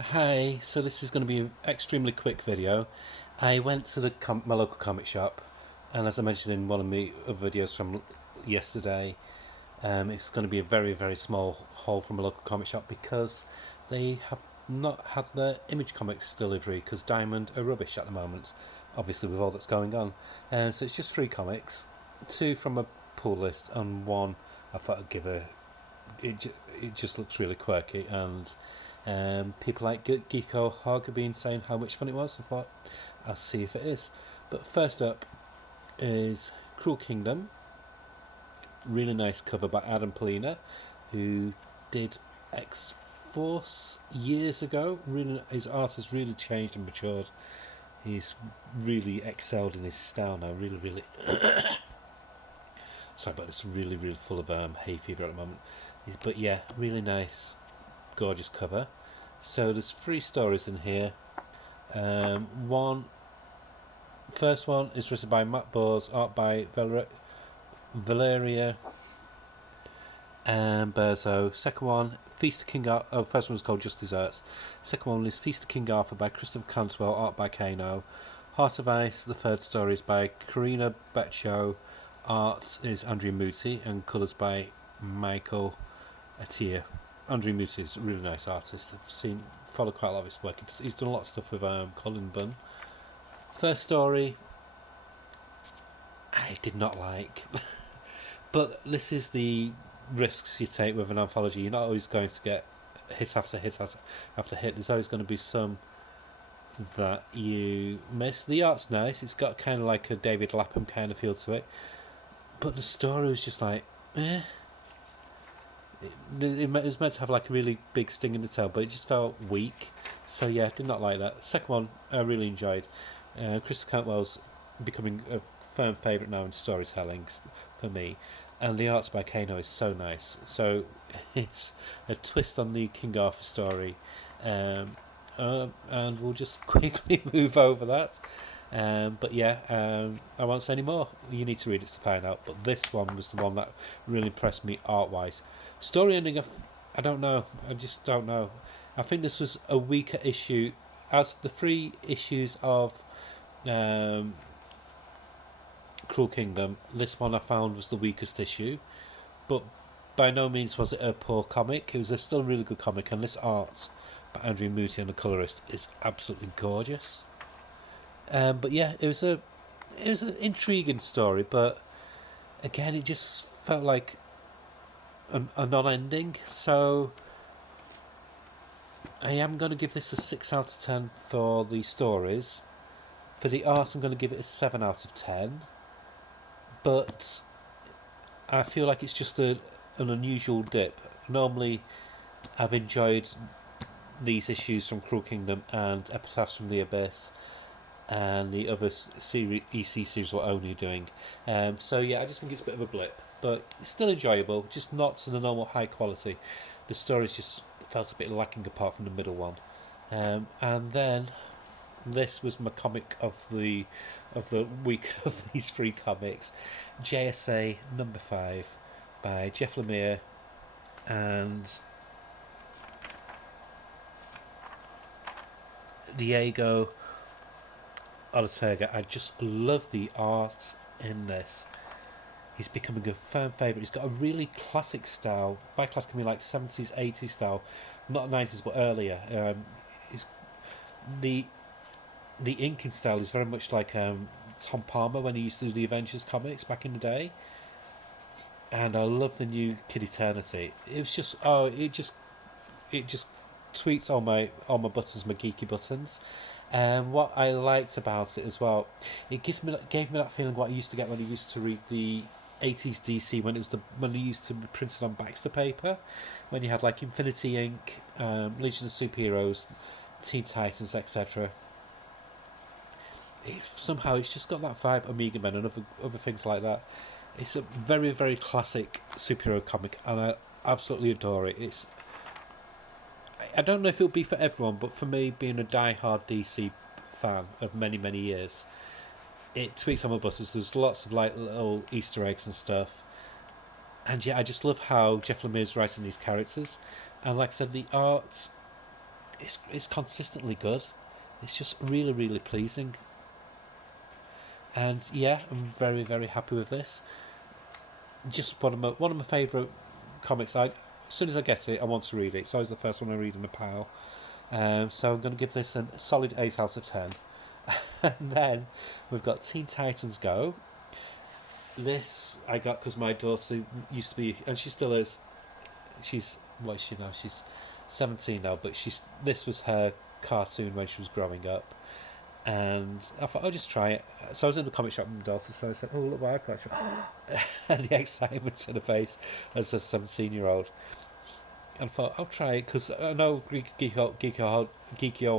Hi, so this is going to be an extremely quick video. I went to my local comic shop, and as I mentioned in one of my other videos from yesterday, it's going to be a very, very small haul from a local comic shop because they have not had their Image Comics delivery because Diamond are rubbish at the moment, obviously with all that's going on. So it's just three comics, two from a pull list, and one I thought I'd give a it just looks really quirky, and people like Geeko Hog have been saying how much fun it was. I thought I'll see if it is. But first up is Cruel Kingdom, really nice cover by Adam Polina, who did X Force years ago. Really, his art has really changed and matured. He's really excelled in his style now. Really, really. Sorry about this. Really, really full of hay fever at the moment. But yeah, really nice, gorgeous cover. So there's three stories in here. One first one is written by Matt Bowes, art by Valeria and Berzo. Second one, Feast of King Arthur. Oh, first one was called Just Desserts. Second one is Feast of King Arthur by Christopher Cantwell, art by Kano. Heart of Ice, the third story, is by Karina Beccio. Art is Andrew Muti and colours by Michael Attia. Andrew Muti is a really nice artist. Followed quite a lot of his work. He's done a lot of stuff with Colin Bunn. First story, I did not like, but this is the risks you take with an anthology. You're not always going to get hit after hit after hit. There's always going to be some that you miss. The art's nice. It's got kind of like a David Lapham kind of feel to it, but the story was just like, eh. It was meant to have like a really big sting in the tail, but it just felt weak. So yeah, did not like that. Second one, I really enjoyed. Christopher Cantwell's becoming a firm favourite now in storytelling for me, and the arts by Kano is so nice. So it's a twist on the King Arthur story, and we'll just quickly move over that. But yeah, I won't say any more. You need to read it to find out. But this one was the one that really impressed me art wise. Story ending, I don't know. I just don't know. I think this was a weaker issue. As the three issues of um, Cruel Kingdom, this one I found was the weakest issue. But by no means was it a poor comic. It was still a really good comic, and this art by Andrew Muti and the colorist is absolutely gorgeous. But yeah, it was an intriguing story, but again, it just felt like a non-ending. So I am going to give this a 6 out of 10 for the stories. For the art, I'm going to give it a 7 out of 10. But I feel like it's just an unusual dip. Normally, I've enjoyed these issues from Cruel Kingdom and Epitaphs from the Abyss, and the other EC series were only doing. So yeah, I just think it's a bit of a blip, but it's still enjoyable, just not to the normal high quality. The stories just felt a bit lacking apart from the middle one. And then this was my comic of the week of these three comics, JSA #5 by Jeff Lemire and Diego Ortega. I just love the art in this. He's becoming a firm favourite. He's got a really classic style. By classic, I mean like 70s, 80s style, not 90s but earlier. He's, the the inking style is very much like Tom Palmer when he used to do the Avengers comics back in the day. And I love the new Kid Eternity. It was just it just tweets all my buttons, my geeky buttons. And what I liked about it as well, it gave me that feeling what I used to get when I used to read the 80s DC when they used to be printed on Baxter paper, when you had like Infinity Inc., Legion of Superheroes, Teen Titans, etc. It's just got that vibe, Omega Men and other things like that. It's a very, very classic superhero comic, and I absolutely adore it. I don't know if it'll be for everyone, but for me, being a die-hard DC fan of many, many years, it tweaks on my buses. There's lots of like little Easter eggs and stuff, and yeah, I just love how Jeff Lemire's writing these characters, and like I said, the art it's consistently good. It's just really, really pleasing. And yeah, I'm very, very happy with this. Just one of my favourite comics. As soon as I get it, I want to read it. It's always the first one I read in a pile. So I'm going to give this a solid 8 out of 10. And then we've got Teen Titans Go. This I got because my daughter used to be, and she still is. What is she now? She's 17 now, but this was her cartoon when she was growing up. And I thought I'll just try it. So I was in the comic shop with my daughter, so I said, "Oh, look what I've got!" And the excitement in her face as a 17-year-old. And I thought I'll try it because I know Geeky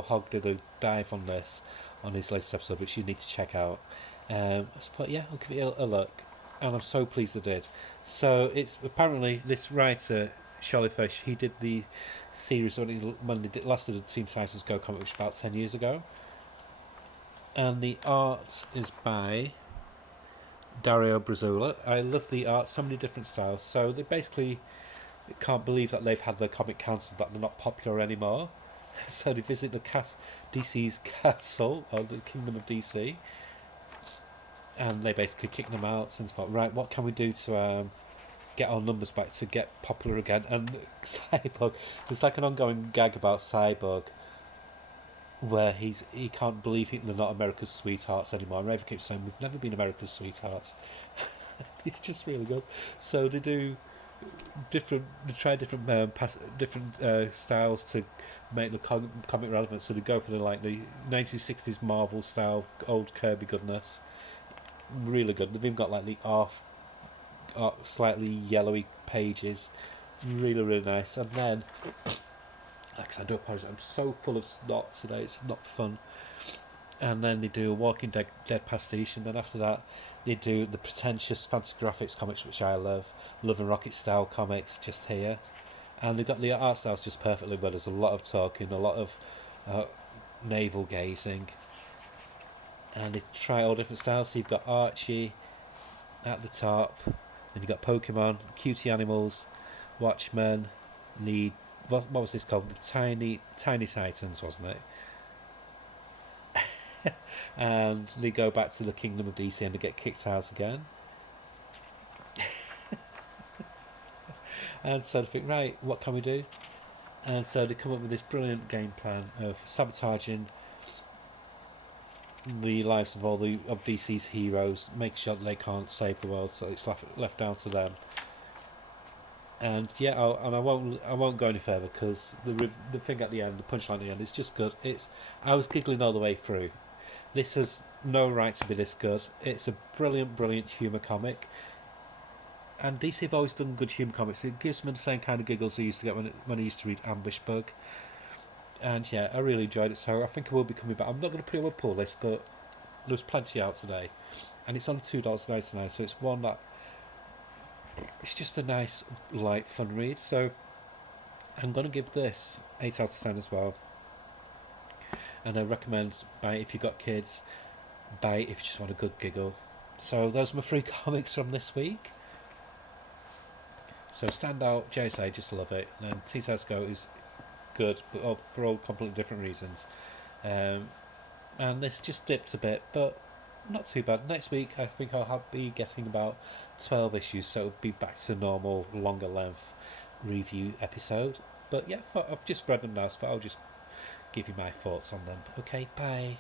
Hog did a dive on this on his latest episode, which you need to check out. So I thought, yeah, I'll give it a look, and I'm so pleased I did. So it's apparently this writer Charlie Fish. He did the series when they last did the Teen Titans Go comic, which was about 10 years ago. And the art is by Dario Brazola. I love the art, so many different styles. So they basically can't believe that they've had their comic cancelled, that they're not popular anymore. So they visit DC's castle, or the Kingdom of DC, and they basically kick them out and thought, right, what can we do to get our numbers back, to get popular again? And Cyborg, there's like an ongoing gag about Cyborg where he can't believe they're not America's sweethearts anymore. And Raven keeps saying, we've never been America's sweethearts. It's just really good. So they try different styles to make the comic relevant. So they go for the 1960s Marvel style, old Kirby goodness. Really good. They've even got like the off slightly yellowy pages. Really, really nice. And then, I do apologise, I'm so full of snot today, it's not fun. And then they do a Walking Dead pastiche, and then after that they do the pretentious fancy graphics comics, which I love and Rocket style comics just here. And they've got the art styles just perfectly, but there's a lot of talking, a lot of navel gazing, and they try all different styles. So you've got Archie at the top, and you've got Pokemon, Cutie Animals, Watchmen, the what was this called? The Tiny Titans, wasn't it? And they go back to the Kingdom of DC and they get kicked out again. And so they think, right, what can we do? And so they come up with this brilliant game plan of sabotaging the lives of all of DC's heroes, make sure that they can't save the world, so it's left down to them. And yeah, I won't go any further because the thing at the end, the punchline at the end, is just good. I was giggling all the way through. This has no right to be this good. It's a brilliant humour comic. And DC have always done good humour comics. It gives me the same kind of giggles I used to get when I used to read Ambush Bug. And yeah, I really enjoyed it. So I think I will be coming back. I'm not going to put it on my pull list, but there's plenty out today, and it's only $2.99. So it's one that it's just a nice, light, fun read. So I'm going to give this 8 out of 10 as well. And I recommend buy it if you've got kids, buy it if you just want a good giggle. So those are my 3 comics from this week. So Standout, JSA, just love it. And then Teen Titans Go is good, but for all completely different reasons. And this just dipped a bit, but not too bad. Next week, I think I'll be getting about 12 issues, so it'll be back to normal, longer length review episode. But yeah, I've just read them now, so I'll just give you my thoughts on them. Okay, bye.